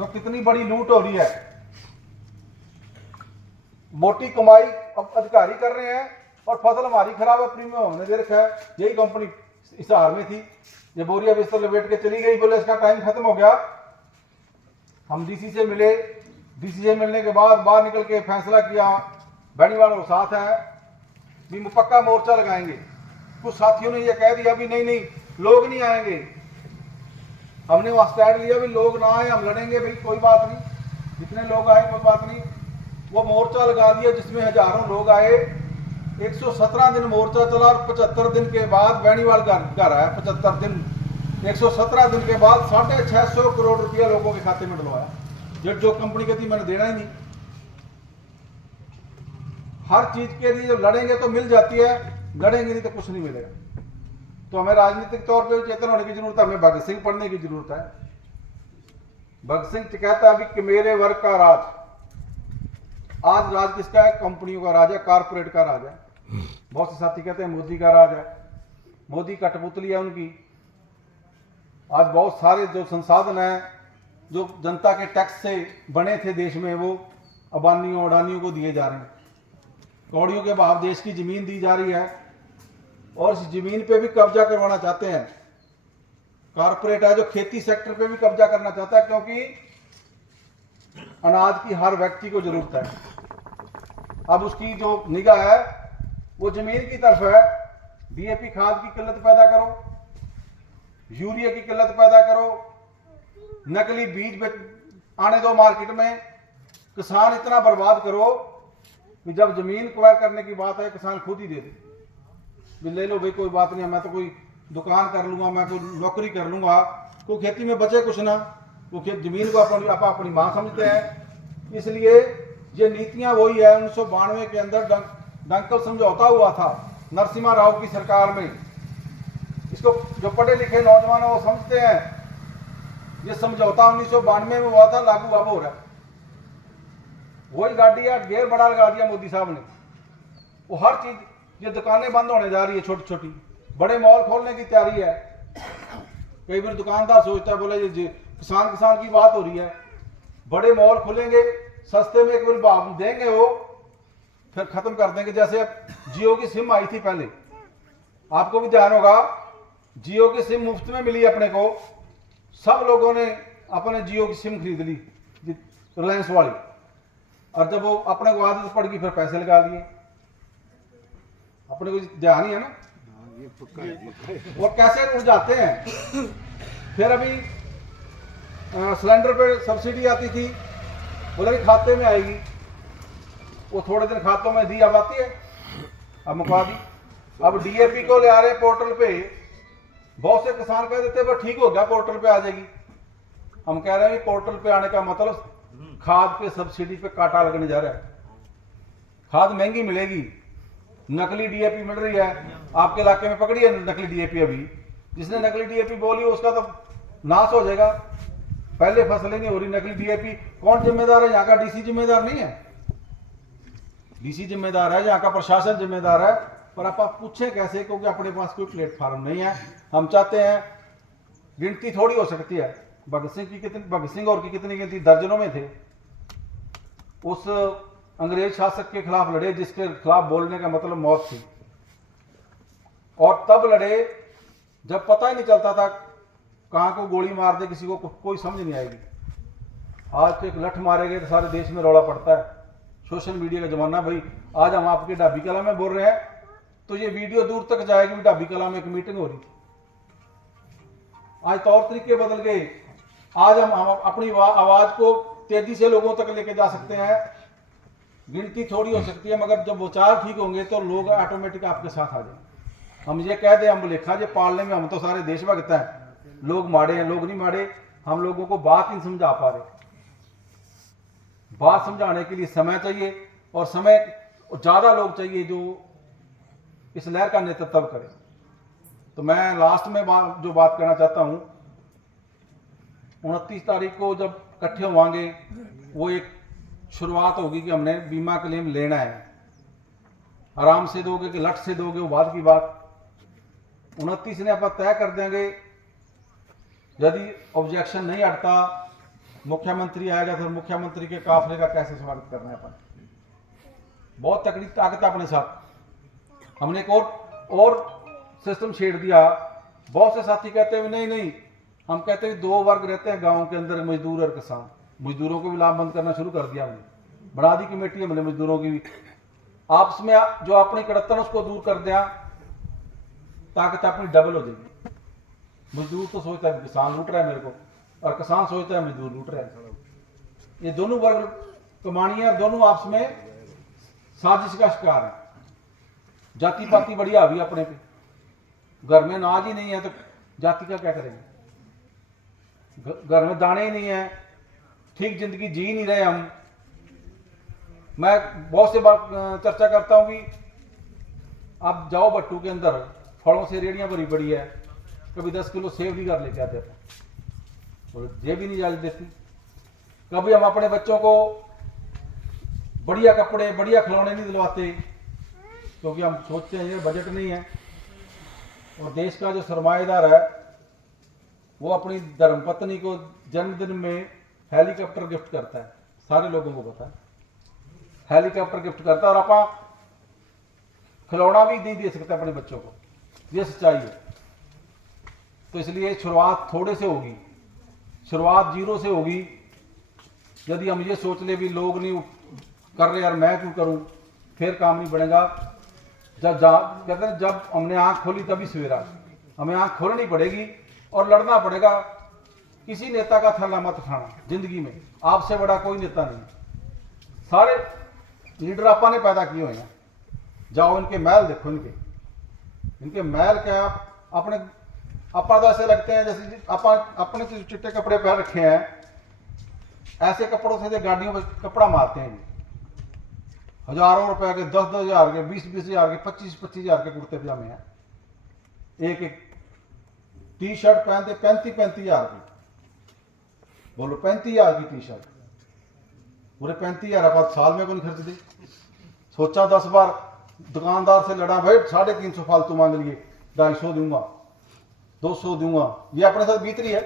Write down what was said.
तो कितनी बड़ी लूट हो रही है। मोटी कमाई अब अधिकारी कर रहे हैं और फसल हमारी खराब है, प्रीमियम हमने दे रखा है। यही कंपनी हिसार में थी, ये बोरिया बिस्तर लपेट के चली गई, बोले इसका टाइम खत्म हो गया। हम डीसी से मिले, डीसी से मिलने के बाद बाहर निकल के फैसला किया, बैनीवाल और साथ है भी पक्का मोर्चा लगाएंगे। कुछ साथियों ने यह कह दिया भी नहीं नहीं लोग नहीं आएंगे। हमने वहां स्टैंड लिया भी लोग ना आए, हम लड़ेंगे भाई, कोई बात नहीं, जितने लोग आए कोई बात नहीं। वो मोर्चा लगा दिया जिसमें हजारों लोग आए। 117 दिन मोर्चा चला और 75 दिन के बाद बैनीवाल घर आया। 75 दिन 117 दिन के बाद 650 करोड़ रुपया लोगों के खाते में डलवाया। जो कंपनी कहती मैंने देना ही नहीं। हर चीज के लिए जब लड़ेंगे तो मिल जाती है, लड़ेंगे नहीं तो कुछ नहीं मिलेगा। तो हमें राजनीतिक तौर पे चेतन होने की जरूरत है, हमें भगत सिंह पढ़ने की जरूरत है। भगत सिंह कहता है कि मेरे वर्ग का राज। आज राज किसका है? कंपनियों का राज है, कारपोरेट का राज है। बहुत से साथी कहते हैं मोदी का राज है, मोदी कठपुतली है उनकी। आज बहुत सारे जो संसाधन हैं जो जनता के टैक्स से बने थे देश में, वो अबानियों अडानियों को दिए जा रहे हैं। कौड़ियों के भाव देश की जमीन दी जा रही है और इस जमीन पे भी कब्जा करवाना चाहते हैं। कारपोरेट है जो खेती सेक्टर पे भी कब्जा करना चाहता है, क्योंकि अनाज की हर व्यक्ति को जरूरत है। अब उसकी जो निगाह है वो जमीन की तरफ है। डीएपी खाद की किल्लत पैदा करो, यूरिया की किल्लत पैदा करो, नकली बीज आने दो मार्केट में, किसान इतना बर्बाद करो कि जब जमीन क्वायर करने की बात है किसान खुद ही दे दे, ले लो भाई कोई बात नहीं, मैं तो कोई दुकान कर लूंगा, मैं कोई नौकरी कर लूंगा, कोई खेती में बचे कुछ ना। वो जमीन को अपनी मां समझते हैं। इसलिए ये नीतियां वही है 1992 के अंदर डंकल समझौता हुआ था नरसिम्हा राव की सरकार में। इसको जो पढ़े लिखे नौजवान वो समझते हैं, ये समझौता 1992 में हुआ था, लागू अब हो रहा है। वही गाड़ी या गेयर बड़ा लगा दिया मोदी साहब ने। वो हर चीज, ये दुकानें बंद होने जा रही है छोटी छोटी, बड़े मॉल खोलने की तैयारी है। कई बार दुकानदार सोचता है, बोले ये किसान की बात हो रही है, बड़े मॉल खुलेंगे, सस्ते में एक बार भाव देंगे, वो फिर खत्म कर देंगे। जैसे जियो की सिम आई थी पहले, आपको भी ध्यान होगा, जियो की सिम मुफ्त में मिली अपने को, सब लोगों ने अपने जियो की सिम खरीद ली रिलायंस वाली, और जब वो अपने को आदत पड़ गई फिर पैसे लगा दिए। अपने को ध्यान ही है ना, वो कैसे उड़ जाते हैं। फिर अभी सिलेंडर पे सब्सिडी आती थी, बोला कि खाते में आएगी, वो थोड़े दिन खातों में दी, अब आती है, अब मुका दी। अब डीएपी को ले आ रहे पोर्टल पे, बहुत से किसान कह देते हैं ठीक हो गया पोर्टल पे आ जाएगी। हम कह रहे हैं पोर्टल पे आने का मतलब खाद पे सब्सिडी पे कांटा लगने जा रहा है। खाद महंगी मिलेगी, नकली डीएपी मिल रही है। आपके इलाके में पकड़ी है नकली डीएपी, अभी जिसने नकली डीएपी बोली उसका तो नाश हो जाएगा। पहले फसलें नहीं हो रही, नकली डीएपी कौन जिम्मेदार है? यहाँ का डीसी जिम्मेदार नहीं है, डीसी जिम्मेदार है, यहाँ का प्रशासन जिम्मेदार है। पर आप पूछें कैसे, क्योंकि अपने पास कोई प्लेटफॉर्म नहीं है। हम चाहते हैं, गिनती थोड़ी हो सकती है, भगत सिंह और की कितनी गिनती, दर्जनों में थे। उस अंग्रेज शासक के खिलाफ लड़े जिसके खिलाफ बोलने का मतलब मौत थी, और तब लड़े जब पता ही नहीं चलता था कहां को गोली मार दे किसी को कोई समझ नहीं आएगी। आज तो एक लठ मारेंगे तो सारे देश में रौला पड़ता है। सोशल मीडिया का जमाना भाई। आज हम आपके ढाबी कला में बोल रहे हैं तो ये वीडियो दूर तक जाएगी, ढाबी कला में एक मीटिंग हो रही। आज तौर तरीके बदल गए। आज हम अपनी आवाज को तेजी से लोगों तक लेके जा सकते हैं। गिनती थोड़ी हो सकती है, मगर जब विचार ठीक होंगे तो लोग ऑटोमेटिक आपके साथ आ जाएंगे। हम ये कह दें हम लेखा जे पालने में हम तो सारे देशभक्त हैं, लोग माड़े हैं, लोग नहीं माड़े। हम लोगों को बात नहीं समझा पा रहे। बात समझाने के लिए समय चाहिए, और समय ज्यादा लोग चाहिए जो इस लहर का नेतृत्व करें। तो मैं लास्ट में जो बात करना चाहता हूं, 29 तारीख को जब इकट्ठे होंगे, वो एक शुरुआत होगी कि हमने बीमा क्लेम लेना है। आराम से दोगे कि लट से दोगे वो बाद की बात। 29 ने आप तय कर देंगे। यदि ऑब्जेक्शन नहीं हटता मुख्यमंत्री आएगा तो मुख्यमंत्री के काफले का कैसे स्वागत करना है अपन। बहुत तकड़ी ताकत अपने साथ। हमने एक और सिस्टम छेड़ दिया। बहुत से साथी कहते हैं नहीं नहीं, हम कहते हैं 2 वर्ग रहते हैं गांव के अंदर, मजदूर और किसान। मजदूरों को भी लाभ बंद करना शुरू कर दिया हमने, बना दी कमेटी हमने मजदूरों की भी। आपस में जो अपनी कड़तन उसको दूर कर दिया, ताकत अपनी डबल हो जाएगी। मजदूर तो सोचता है किसान लूट रहा है मेरे को, और किसान सोचता है मजदूर लूट रहा है। ये दोनों वर्ग कमानी है, दोनों आपस में साजिश का शिकार है। जाति पाति बड़ी हावी अपने पे, घर में अनाज ही नहीं है तो जाति का क्या करेंगे। घर में दाने ही नहीं है, ठीक जिंदगी जी नहीं रहे हम। मैं बहुत से बार चर्चा करता हूं कि आप जाओ भट्टू के अंदर, फलों से रेड़ियां भरी पड़ी है, कभी 10 किलो सेब नहीं कर लेके आते और जेब भी नहीं जाने देती। कभी हम अपने बच्चों को बढ़िया कपड़े बढ़िया खिलौने नहीं दिलवाते, क्योंकि हम सोचते हैं ये बजट नहीं है। और देश का जो सरमाएदार है वो अपनी धर्मपत्नी को जन्मदिन में हेलीकॉप्टर गिफ्ट करता है, सारे लोगों को पता है। हेलीकॉप्टर गिफ्ट करता है और आप खिलौना भी नहीं दे सकते अपने बच्चों को, ये सच्चाई है। तो इसलिए शुरुआत थोड़े से होगी, शुरुआत 0 से होगी। यदि हम ये सोच ले भी लोग नहीं कर रहे यार मैं क्यों करूं, फिर काम नहीं बढ़ेगा। कहते हैं जब हमने आंख खोली तभी सवेरा। हमें आंख खोलनी पड़ेगी और लड़ना पड़ेगा। किसी नेता का थल्ला मत खाना जिंदगी में, आपसे बड़ा कोई नेता नहीं। सारे लीडर आपा ने पैदा किए हुए हैं। जाओ इनके महल देखो, इनके महल क्या अपने आपा तो ऐसे लगते हैं जैसे आपा अपने चिट्टे कपड़े पहन रखे हैं, ऐसे कपड़ों से गाड़ियों में कपड़ा मारते हैं। हजारों रुपए के, 10-10 हजार के, 20-20 हजार के, 25-25 हजार के कुर्ते पजामे हैं। एक टी शर्ट पहनते 35-35 हजार की। बोलो 35 हजार की टी शर्ट, पूरे 35 हजार आप साल में को नहीं खर्च दे। सोचा 10 बार, दुकानदार से लड़ा, भाई 350 फालतू मांग लिए, 250 दूंगा, 200 दूंगा। ये अपने साथ बीत रही है।